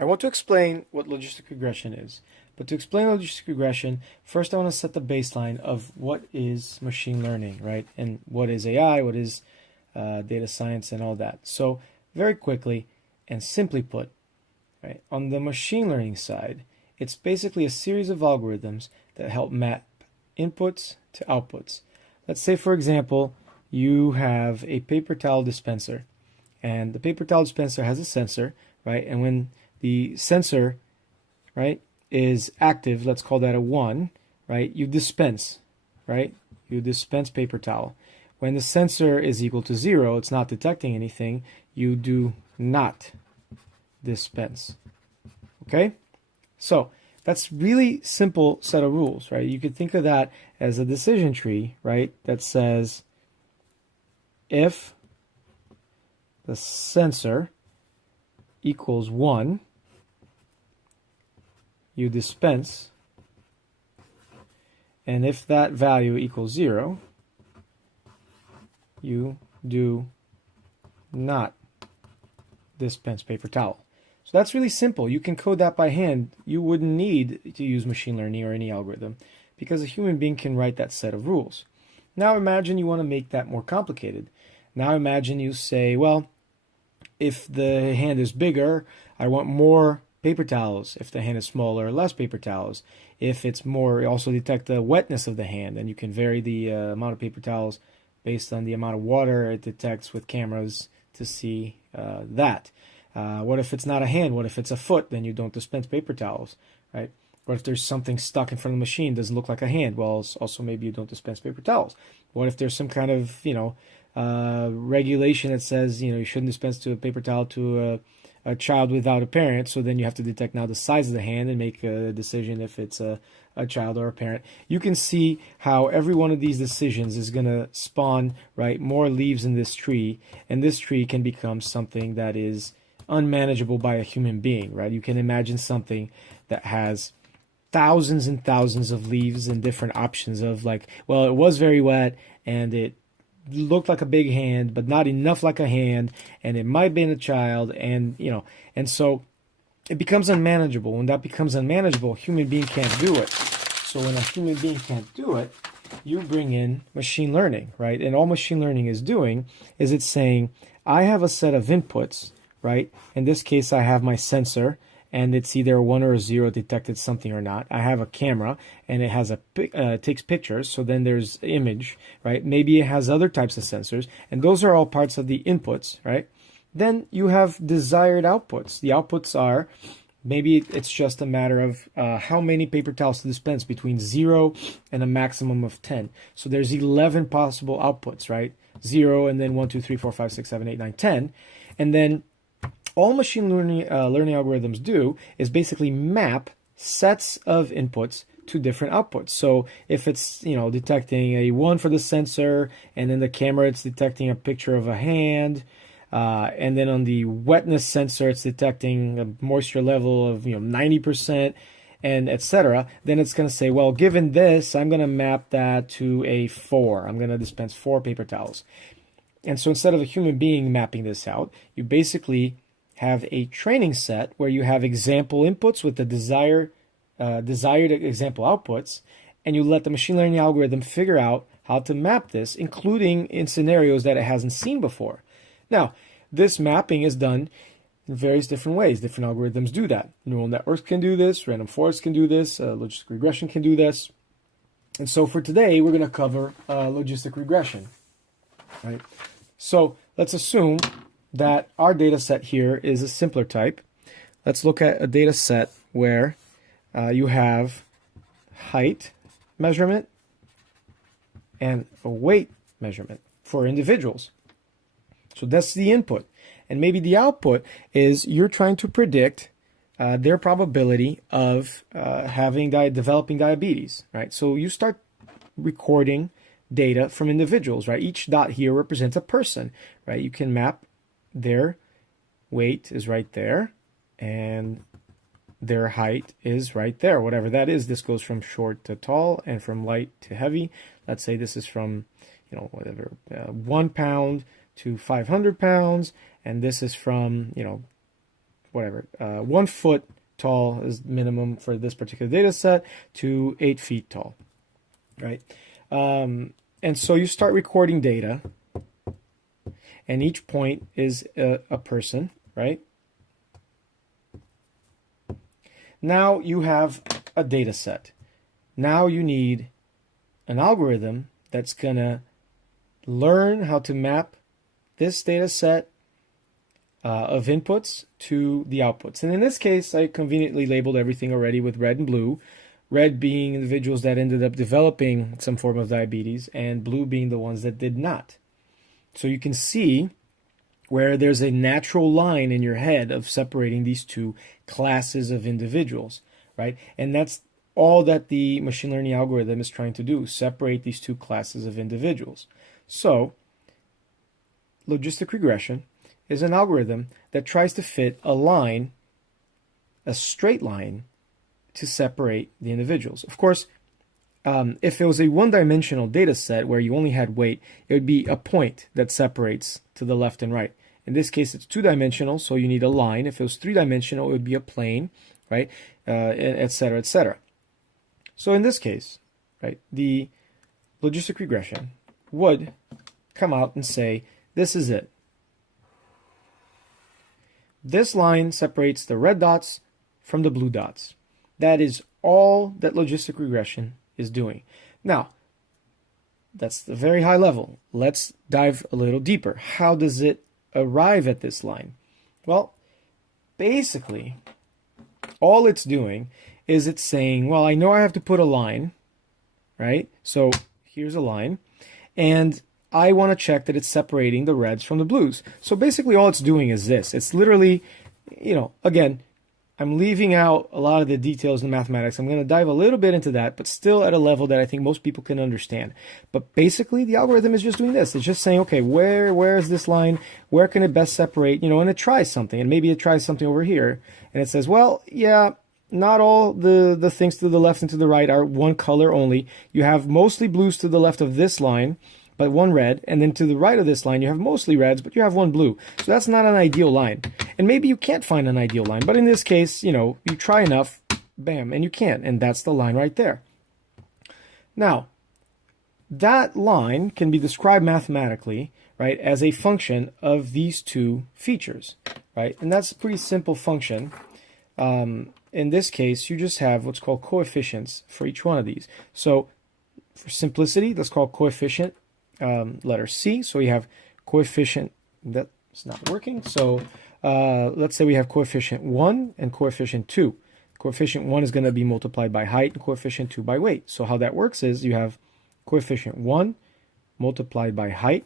I want to explain what logistic regression is. But to explain logistic regression, first I want to set the baseline of what is machine learning, right? And what is AI, what is data science, and all that. So very quickly and simply put, right, on the machine learning side, it's basically a series of algorithms that help map inputs to outputs. Let's say, for example, you have a paper towel dispenser, and the paper towel dispenser has a sensor, right? And when the sensor, right, is active, let's call that a 1, right? You dispense, right? You dispense paper towel. When the sensor is equal to 0, it's not detecting anything, you do not dispense. Okay? So that's really simple set of rules, right? You could think of that as a decision tree, right? That says if the sensor equals 1, you dispense, and if that value equals 0, you do not dispense paper towel. So that's really simple. You can code that by hand. You wouldn't need to use machine learning or any algorithm because a human being can write that set of rules. Now imagine you want to make that more complicated. Now imagine you say, well, if the hand is bigger, I want more paper towels. If the hand is smaller, less paper towels. If it's more, also detect the wetness of the hand, and you can vary the amount of paper towels based on the amount of water it detects with cameras to see that. What if it's not a hand? What if it's a foot? Then you don't dispense paper towels, right? What if there's something stuck in front of the machine, doesn't look like a hand? Well, also maybe you don't dispense paper towels. What if there's some kind of, regulation that says, you shouldn't dispense to a paper towel to a child without a parent, so then you have to detect now the size of the hand and make a decision if it's a child or a parent. You can see how every one of these decisions is going to spawn, right, more leaves in this tree, and this tree can become something that is unmanageable by a human being, right? You can imagine something that has thousands and thousands of leaves and different options of like, well, it was very wet and it looked like a big hand, but not enough like a hand, and it might have been a child, and and so it becomes unmanageable. When that becomes unmanageable, a human being can't do it. So when a human being can't do it, you bring in machine learning, right? And all machine learning is doing is it's saying, I have a set of inputs, right? In this case, I have my sensor, and it's either a 1 or a 0 detected something or not. I have a camera, and it has takes pictures, so then there's image, right? Maybe it has other types of sensors, and those are all parts of the inputs, right? Then you have desired outputs. The outputs are, maybe it's just a matter of how many paper towels to dispense between 0 and a maximum of 10. So there's 11 possible outputs, right? 0, and then 1, 2, 3, 4, 5, 6, 7, 8, 9, 10. And then all machine learning algorithms do is basically map sets of inputs to different outputs. So if it's detecting a 1 for the sensor, and then the camera it's detecting a picture of a hand, and then on the wetness sensor it's detecting a moisture level of 90%, and etc. Then it's going to say, well, given this, I'm going to map that to a 4. I'm going to dispense 4 paper towels. And so instead of a human being mapping this out, you basically have a training set where you have example inputs with the desired example outputs, and you let the machine learning algorithm figure out how to map this, including in scenarios that it hasn't seen before. Now, this mapping is done in various different ways. Different algorithms do that. Neural networks can do this, random forests can do this, logistic regression can do this. And so for today, we're going to cover logistic regression, right? So let's assume that our data set here is a simpler type. Let's look at a data set where you have height measurement and a weight measurement for individuals. So that's the input. And maybe the output is you're trying to predict their probability of developing diabetes, right? So you start recording data from individuals, right? Each dot here represents a person, right? You can map their weight is right there, and their height is right there, whatever that is. This goes from short to tall and from light to heavy. Let's say this is from 1 pound to 500 pounds, and this is from whatever, 1 foot tall is minimum for this particular data set to 8 feet tall, right? And so you start recording data, and each point is a person, right? Now you have a data set. Now you need an algorithm that's going to learn how to map this data set of inputs to the outputs. And in this case, I conveniently labeled everything already with red and blue. Red being individuals that ended up developing some form of diabetes, and blue being the ones that did not. So you can see where there's a natural line in your head of separating these two classes of individuals, right? And that's all that the machine learning algorithm is trying to do, separate these two classes of individuals. So logistic regression is an algorithm that tries to fit a line, a straight line, to separate the individuals. Of course, if it was a one-dimensional data set where you only had weight, it would be a point that separates to the left and right. In this case, it's two-dimensional, so you need a line. If it was three-dimensional, it would be a plane, right, et cetera, et cetera. So in this case, right, the logistic regression would come out and say, this is it. This line separates the red dots from the blue dots. That is all that logistic regression is doing. Now, that's the very high level. Let's dive a little deeper. How does it arrive at this line? Well, basically, all it's doing is it's saying, well, I know I have to put a line, right? So here's a line, and I want to check that it's separating the reds from the blues. So basically all it's doing is this. It's literally, again, I'm leaving out a lot of the details in mathematics. I'm going to dive a little bit into that, but still at a level that I think most people can understand. But basically, the algorithm is just doing this. It's just saying, okay, where is this line? Where can it best separate? And it tries something, and maybe it tries something over here, and it says, well, yeah, not all the things to the left and to the right are one color only. You have mostly blues to the left of this line, but one red, and then to the right of this line you have mostly reds, but you have one blue. So that's not an ideal line. And maybe you can't find an ideal line, but in this case, you try enough, bam, and you can, and that's the line right there. Now, that line can be described mathematically, right, as a function of these two features, right? And that's a pretty simple function. In this case, you just have what's called coefficients for each one of these. So for simplicity, let's call coefficient letter C. So we have coefficient, that's not working. So let's say we have coefficient 1 and coefficient 2. Coefficient 1 is going to be multiplied by height and coefficient 2 by weight. So how that works is you have coefficient 1 multiplied by height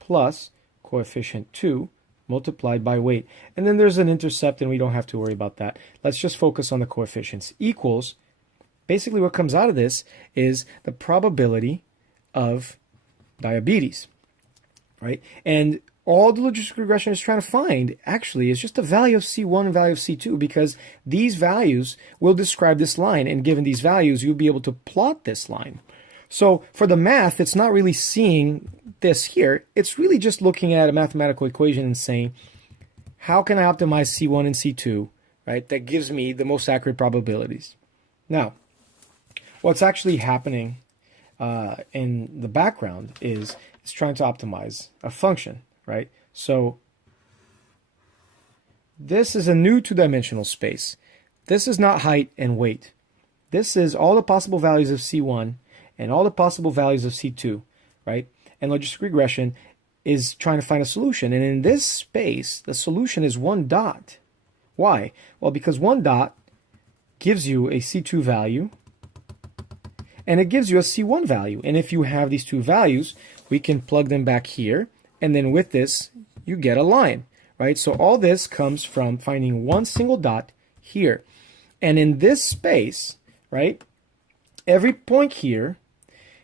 plus coefficient 2 multiplied by weight. And then there's an intercept, and we don't have to worry about that. Let's just focus on the coefficients. Equals, basically what comes out of this is the probability of diabetes, right? And all the logistic regression is trying to find actually is just the value of C1 and value of C2, because these values will describe this line, and given these values, you'll be able to plot this line. So for the math, it's not really seeing this here. It's really just looking at a mathematical equation and saying, how can I optimize C1 and C2, right? That gives me the most accurate probabilities. Now, what's actually happening in the background is it's trying to optimize a function, right? So this is a new two-dimensional space. This is not height and weight. This is all the possible values of C1 and all the possible values of C2, right? And logistic regression is trying to find a solution. And in this space, the solution is one dot. Why? Well, because one dot gives you a C2 value, and it gives you a C1 value. And if you have these two values, we can plug them back here, and then with this, you get a line, right? So all this comes from finding one single dot here. And in this space, right, every point here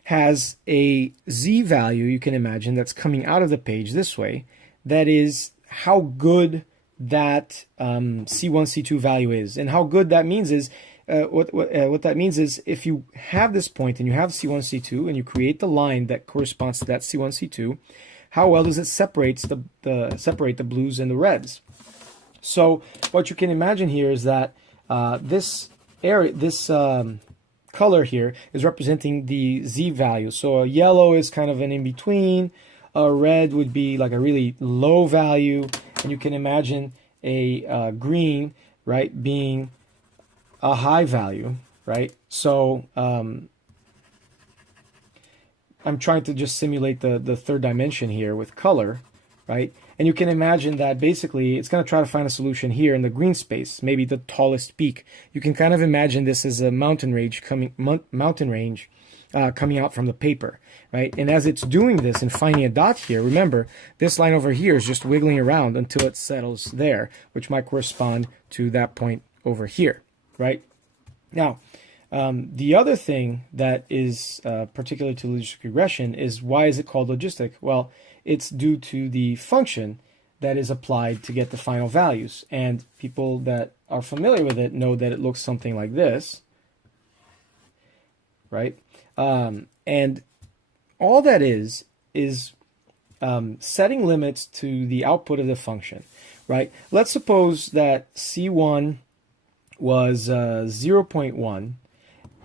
has a Z value, you can imagine, that's coming out of the page this way. That is how good that C1, C2 value is. And how good that means is, what that means is if you have this point and you have C1, C2, and you create the line that corresponds to that C1, C2, how well does it separate the blues and the reds? So what you can imagine here is that this area, this color here is representing the z value. So a yellow is kind of an in-between, a red would be like a really low value, and you can imagine a green, right, being a high value, right? So I'm trying to just simulate the third dimension here with color, right? And you can imagine that basically it's going to try to find a solution here in the green space, maybe the tallest peak. You can kind of imagine this as a mountain range coming out from the paper, right? And as it's doing this and finding a dot here, remember, this line over here is just wiggling around until it settles there, which might correspond to that point over here, right? Now, the other thing that is particular to logistic regression is, why is it called logistic? Well, it's due to the function that is applied to get the final values. And people that are familiar with it know that it looks something like this, right? And all that is setting limits to the output of the function, right? Let's suppose that C1 was 0.1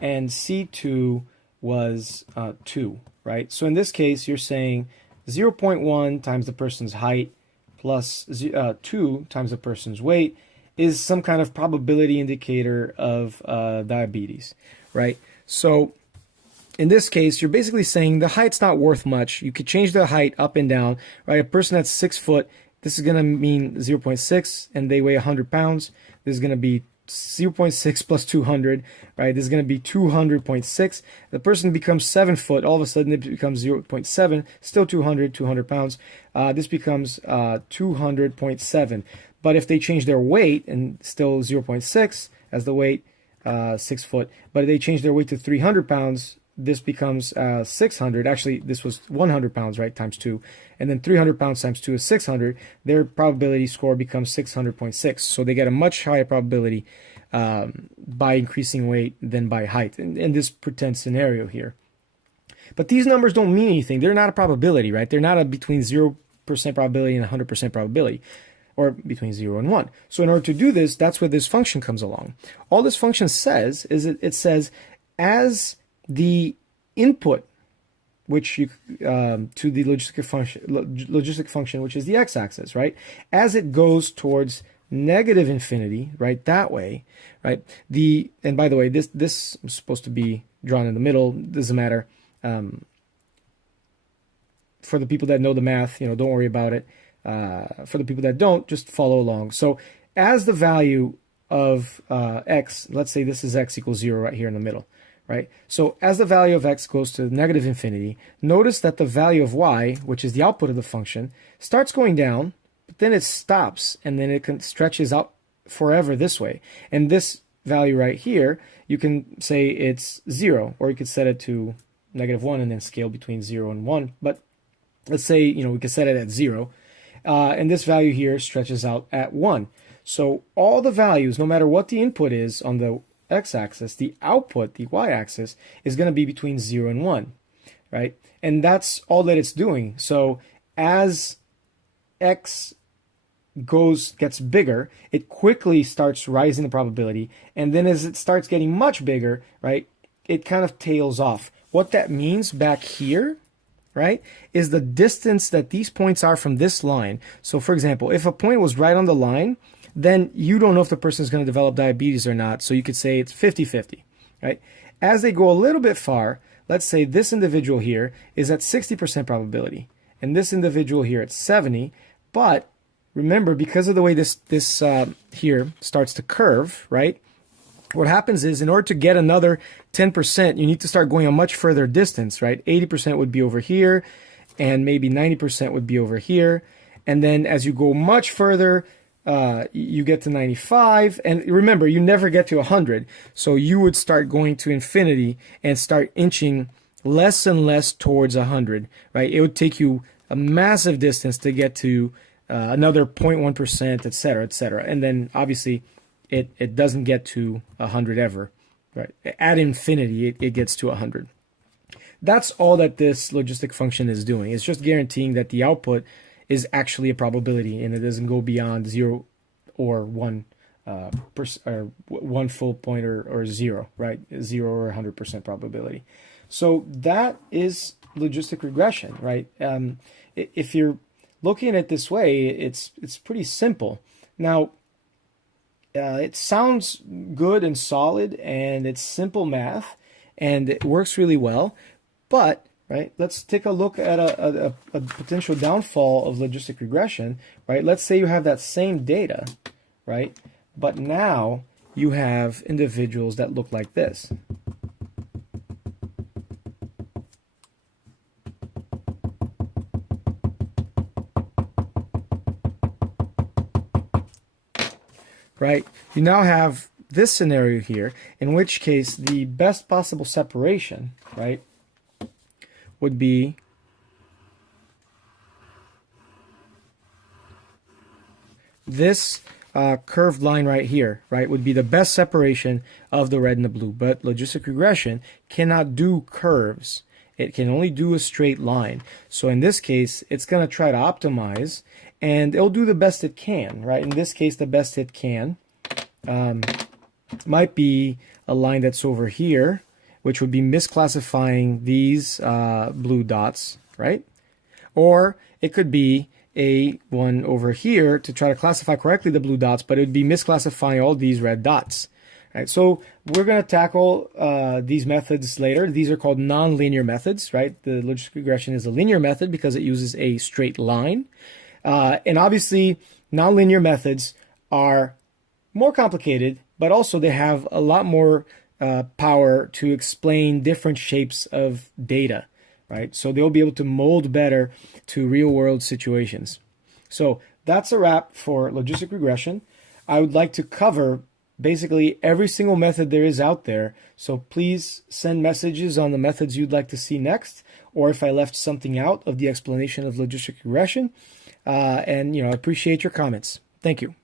and C2 was 2, right? So in this case, you're saying 0.1 times the person's height plus 2 times the person's weight is some kind of probability indicator of diabetes, right? So in this case, you're basically saying the height's not worth much. You could change the height up and down, right? A person that's 6 foot, this is going to mean 0.6, and they weigh 100 pounds. This is going to be 0.6 plus 200, right? This is going to be 200.6. The person becomes 7 foot. All of a sudden, it becomes 0.7, still 200 pounds. This becomes 200.7. But if they change their weight, and still 0.6 as the weight, 6 foot, but if they change their weight to 300 pounds, this becomes 600. Actually, this was 100 pounds, right, times 2. And then 300 pounds times 2 is 600. Their probability score becomes 600.6. So they get a much higher probability by increasing weight than by height in this pretend scenario here. But these numbers don't mean anything. They're not a probability, right? They're not a between 0% probability and 100% probability, or between 0 and 1. So in order to do this, that's where this function comes along. All this function says is it says as the input, which you to the logistic function, which is the x-axis, right? As it goes towards negative infinity, right, that way, right? And by the way, this is supposed to be drawn in the middle. Doesn't matter. For the people that know the math, don't worry about it. For the people that don't, just follow along. So as the value of x, let's say this is x equals 0 right here in the middle. Right? So as the value of x goes to negative infinity, notice that the value of y, which is the output of the function, starts going down, but then it stops, and then it stretches out forever this way. And this value right here, you can say it's 0, or you could set it to -1 and then scale between 0 and 1. But let's say, we could set it at 0, and this value here stretches out at 1. So all the values, no matter what the input is on the x-axis, the output, the y-axis, is going to be between 0 and 1, right? And that's all that it's doing. So as x gets bigger, it quickly starts rising the probability, and then as it starts getting much bigger, right, it kind of tails off. What that means back here, right, is the distance that these points are from this line. So for example, if a point was right on the line, then you don't know if the person is going to develop diabetes or not. So you could say it's 50-50, right? As they go a little bit far, let's say this individual here is at 60% probability, and this individual here at 70. But remember, because of the way this here starts to curve, right? What happens is, in order to get another 10%, you need to start going a much further distance, right? 80% would be over here, and maybe 90% would be over here. And then as you go much further, you get to 95, and remember, you never get to 100. So you would start going to infinity and start inching less and less towards 100, right? It would take you a massive distance to get to another 0.1%, etc., etc. And then obviously it doesn't get to 100 ever, right? At infinity, it gets to 100. That's all that this logistic function is doing. It's just guaranteeing that the output is actually a probability and it doesn't go beyond 0 or or 1 full point or 0, right? 0 or 100% probability. So that is logistic regression, right? If you're looking at it this way, it's pretty simple. Now, it sounds good and solid, and it's simple math, and it works really well. But, right, let's take a look at a potential downfall of logistic regression, right? Let's say you have that same data, right? But now you have individuals that look like this. Right? You now have this scenario here, in which case the best possible separation, right, would be this curved line right here, right, would be the best separation of the red and the blue. But logistic regression cannot do curves. It can only do a straight line. So in this case, it's going to try to optimize, and it'll do the best it can, right? In this case, the best it can might be a line that's over here, which would be misclassifying these blue dots, right? Or it could be a one over here to try to classify correctly the blue dots, but it would be misclassifying all these red dots. Right, so we're going to tackle these methods later. These are called nonlinear methods, right? The logistic regression is a linear method because it uses a straight line. And obviously, nonlinear methods are more complicated, but also they have a lot more power to explain different shapes of data, right? So they'll be able to mold better to real-world situations. So that's a wrap for logistic regression. I would like to cover basically every single method there is out there. So please send messages on the methods you'd like to see next, or if I left something out of the explanation of logistic regression. And I appreciate your comments. Thank you.